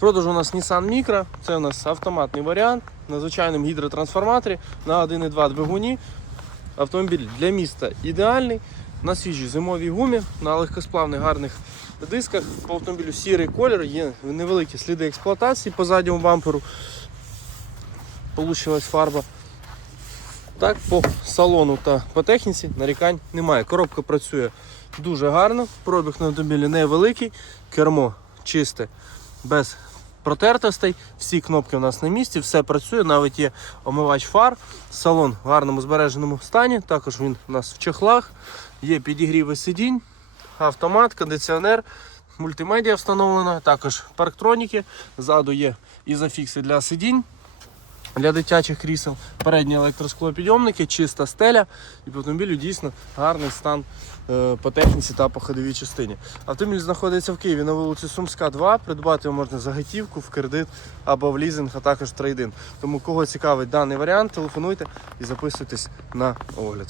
Продажу у нас Nissan Micra, це у нас автоматний варіант на звичайному гідротрансформаторі на 1,2 двигуні. Автомобіль для міста ідеальний, на свіжій зимовій гумі, на легкосплавних гарних дисках. По автомобілю сірий колір, є невеликі сліди експлуатації по задньому бамперу. Получилась фарба. Так, по салону та по техніці нарікань немає. Коробка працює дуже гарно, пробіг на автомобілі невеликий, кермо чисте, без протертостей, всі кнопки у нас на місці, все працює, навіть є омивач фар, салон в гарному збереженому стані, також він у нас в чехлах, є підігріви сидінь, автомат, кондиціонер, мультимедіа встановлена, також парктроніки, ззаду є ізофікси для сидінь для дитячих крісел, передні електросклопідйомники, чиста стеля і по автомобілю дійсно гарний стан е, по техніці та по ходовій частині. Автомобіль знаходиться в Києві на вулиці Сумська, 2. Придбати його можна за готівку, в кредит або в лізинг, а також трейдин. Тому кого цікавить даний варіант, телефонуйте і записуйтесь на огляд.